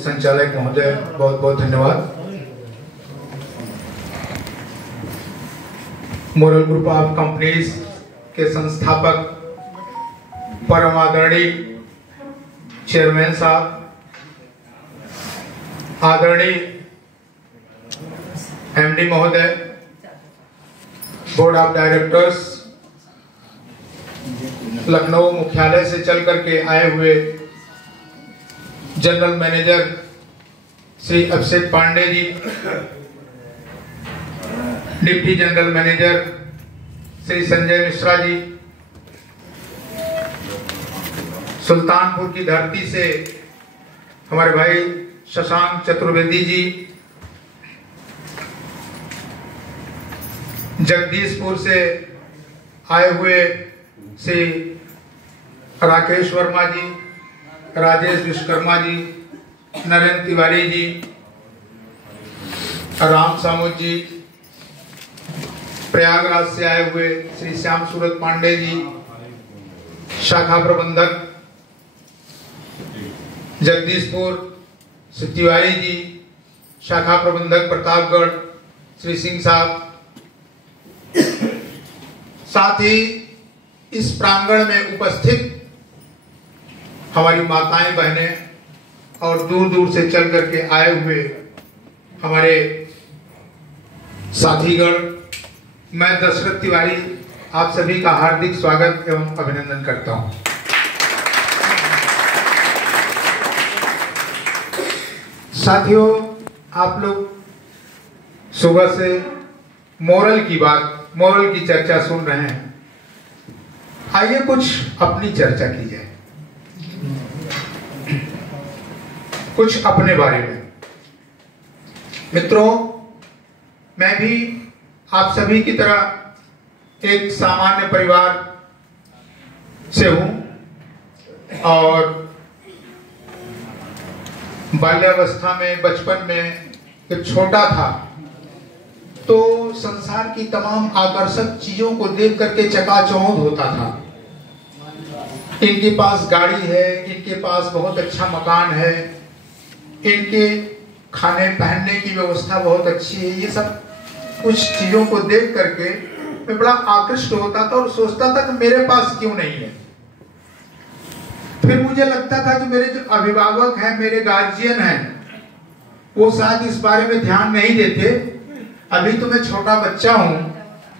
संचालक महोदय, बहुत बहुत धन्यवाद। मोरल ग्रुप ऑफ कंपनीज के संस्थापक परम आदरणीय चेयरमैन साहब, आदरणीय एमडी महोदय, बोर्ड ऑफ डायरेक्टर्स, लखनऊ मुख्यालय से चल करके आए हुए general manager Shri Abhishek Pandey ji, deputy general manager Shri Sanjay Mishra ji, Sultanpur की धरती से हमारे भाई शशांक चतुर्वेदी जी, जगदीशपुर से आए हुए श्री राकेश वर्मा जी, राजेश विश्वकर्मा जी, नरेंद्र तिवारी जी, राम सामुद जी, प्रयागराज से आए हुए श्री श्याम सूरत पांडे जी, शाखा प्रबंधक जगदीशपुर श्री तिवारी जी, शाखा प्रबंधक प्रतापगढ़ श्री सिंह साहब, साथ ही इस प्रांगण में उपस्थित हमारी माताएं बहनें और दूर दूर से चल करके आए हुए हमारे साथीगण, मैं दशरथ तिवारी आप सभी का हार्दिक स्वागत एवं अभिनंदन करता हूं। साथियों, आप लोग सुबह से मोरल की चर्चा सुन रहे हैं। आइए कुछ अपनी चर्चा की जाए, कुछ अपने बारे में। मित्रों, मैं भी आप सभी की तरह एक सामान्य परिवार से हूं और बाल्यावस्था में, बचपन में जब छोटा था तो संसार की तमाम आकर्षक चीजों को देख करके चकाचौंध होता था। इनके पास गाड़ी है, इनके पास बहुत अच्छा मकान है, इनके खाने पहनने की व्यवस्था बहुत अच्छी है। ये सब कुछ चीजों को देख करके मैं बड़ा आकृष्ट होता था और सोचता था कि मेरे पास क्यों नहीं है। फिर मुझे लगता था कि मेरे जो अभिभावक हैं, मेरे गार्जियन हैं, वो शायद इस बारे में ध्यान नहीं देते। अभी तो मैं छोटा बच्चा हूं,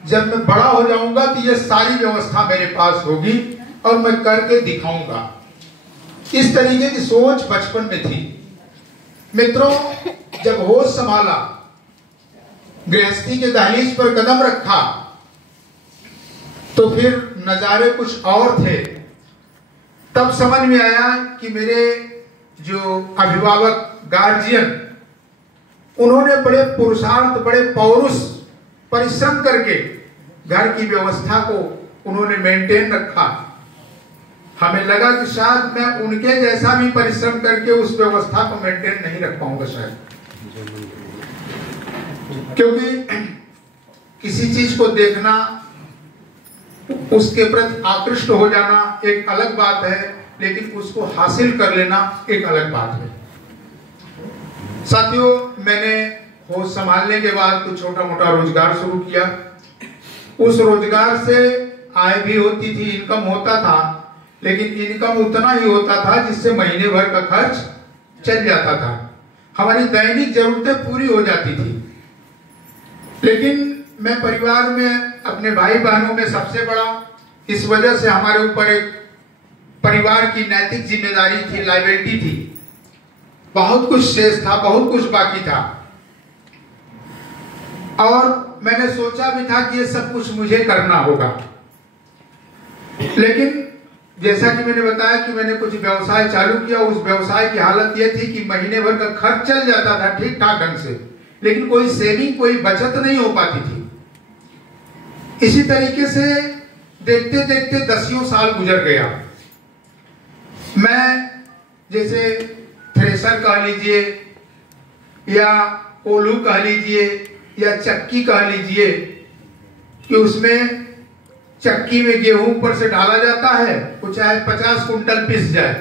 जब मैं बड़ा हो जाऊंगा तो ये सारी व्यवस्था मेरे पास होगी और मैं करके दिखाऊंगा। इस तरीके की सोच बचपन में थी। मित्रों, जब होश संभाला, गृहस्थी के दहलीज पर कदम रखा, तो फिर नजारे कुछ और थे। तब समझ में आया कि मेरे जो अभिभावक, गार्जियन, उन्होंने बड़े पुरुषार्थ, बड़े पौरुष परिश्रम करके घर की व्यवस्था को उन्होंने मेंटेन रखा। हमें लगा कि शायद मैं उनके जैसा भी परिश्रम करके उस व्यवस्था को मेंटेन नहीं रख पाऊंगा शायद, क्योंकि किसी चीज को देखना, उसके प्रति आकृष्ट हो जाना एक अलग बात है, लेकिन उसको हासिल कर लेना एक अलग बात है। साथियों, मैंने होश संभालने के बाद कुछ छोटा मोटा रोजगार शुरू किया। उस रोजगार से आय भी होती थी, इनकम होता था, लेकिन इनकम उतना ही होता था जिससे महीने भर का खर्च चल जाता था। हमारी दैनिक जरूरतें पूरी हो जाती थी। लेकिन मैं परिवार में अपने भाई बहनों में सबसे बड़ा, इस वजह से हमारे ऊपर एक परिवार की नैतिक जिम्मेदारी थी, लायबिलिटी थी। बहुत कुछ शेष था, बहुत कुछ बाकी था और मैंने सोचा भी था कि ये सब कुछ मुझे करना होगा। लेकिन जैसा कि मैंने बताया कि मैंने कुछ व्यवसाय चालू किया। उस व्यवसाय की हालत यह थी कि महीने भर का खर्च चल जाता था ठीक ठाक ढंग से, लेकिन कोई सेविंग, कोई बचत नहीं हो पाती थी। इसी तरीके से देखते देखते 10 साल गुजर गया। मैं जैसे थ्रेशर कह लीजिए या कोल्हू कह लीजिए या चक्की कह लीजिए, कि उसमें चक्की में गेहूं ऊपर से डाला जाता है, वो चाहे 50 कुंटल पिस जाए,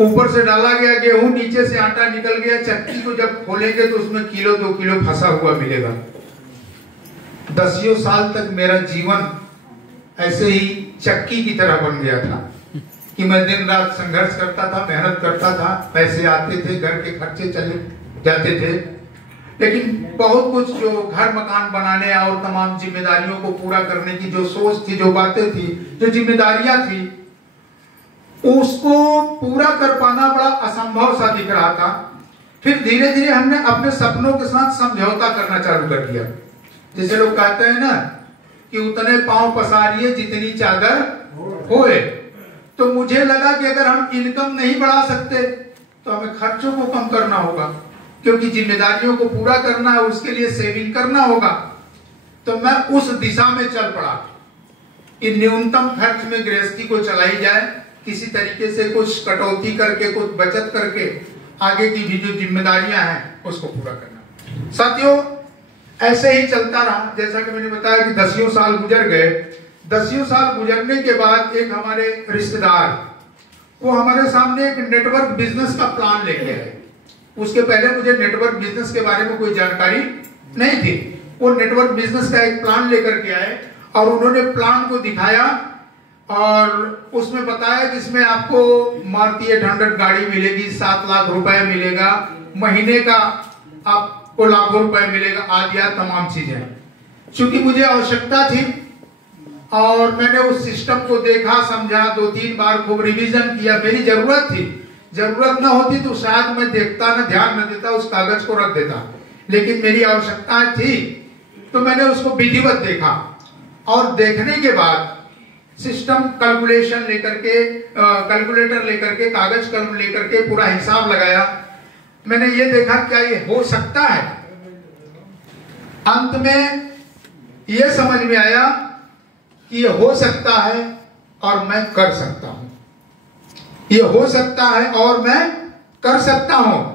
ऊपर से डाला गया गेहूं, नीचे से आटा निकल गया। चक्की को जब खोलेंगे तो उसमें किलो 2 किलो फंसा हुआ मिलेगा। 10 साल तक मेरा जीवन ऐसे ही चक्की की तरह बन गया था कि मैं दिन रात संघर्ष करता था, मेहनत करता था, पैसे आते थे, घर के खर्चे चले जाते थे, लेकिन बहुत कुछ जो घर मकान बनाने और तमाम जिम्मेदारियों को पूरा करने की जो सोच थी, जो बातें थी, जो जिम्मेदारियां थी, उसको पूरा कर पाना बड़ा असंभव सा दिख रहा था। फिर धीरे धीरे हमने अपने सपनों के साथ समझौता करना चालू कर दिया। जैसे लोग कहते हैं ना कि उतने पांव पसारिए जितनी चादर होए। तो मुझे लगा कि अगर हम इनकम नहीं बढ़ा सकते तो हमें खर्चों को कम करना होगा, क्योंकि जिम्मेदारियों को पूरा करना है, उसके लिए सेविंग करना होगा। तो मैं उस दिशा में चल पड़ा कि न्यूनतम खर्च में गृहस्थी को चलाई जाए, किसी तरीके से कुछ कटौती करके, कुछ बचत करके आगे की भी जो जिम्मेदारियां हैं उसको पूरा करना। साथियों, ऐसे ही चलता रहा। जैसा कि मैंने बताया कि 10 साल गुजर गए। 10 साल गुजरने के बाद एक हमारे रिश्तेदार वो हमारे सामने एक नेटवर्क बिजनेस का प्लान लेके आए। उसके पहले मुझे नेटवर्क बिजनेस के बारे में कोई जानकारी नहीं थी। वो नेटवर्क बिजनेस का एक प्लान लेकर के आए और उन्होंने प्लान को दिखाया और उसमें बताया कि इसमें आपको मारुति 800 गाड़ी मिलेगी, 7 लाख रुपए मिलेगा, महीने का आपको लाखों रुपए मिलेगा, आदि तमाम चीजें। चूंकि मुझे आवश्यकता थी और मैंने उस सिस्टम को देखा, समझा, 2-3 बार खूब रिवीजन किया। मेरी जरूरत थी, जरूरत ना होती तो शायद मैं देखता ना, ध्यान न देता, उस कागज को रख देता, लेकिन मेरी आवश्यकता थी तो मैंने उसको विधिवत देखा। और देखने के बाद सिस्टम कैलकुलेशन लेकर के, कैलकुलेटर लेकर के, कागज कलम लेकर के पूरा हिसाब लगाया। मैंने ये देखा क्या ये हो सकता है। अंत में ये समझ में आया कि ये हो सकता है और मैं कर सकता हूं। ये हो सकता है और मैं कर सकता हूं।